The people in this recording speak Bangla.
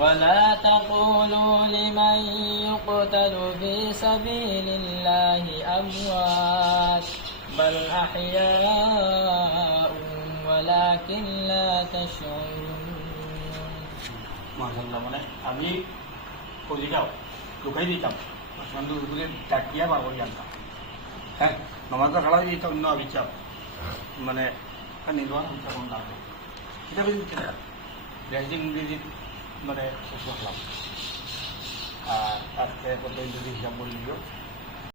ولا تقولوا لمن يقتل في سبيل الله أموات بل أحياء ولكن لا تشعرون মাশাল্লাহ মানে আমি কলিটাও লুকাই দিতাম সন্ধ্যে দুপুরে ডাকিয়া বার করে আনতাম হ্যাঁ নমাজটা খাড়া দিতাম অন্য আবিচাপ মানে নির্বাহ তখন না সেটা মানে শেষ করলাম। আর আজকে কত যদি হিসাব বললিও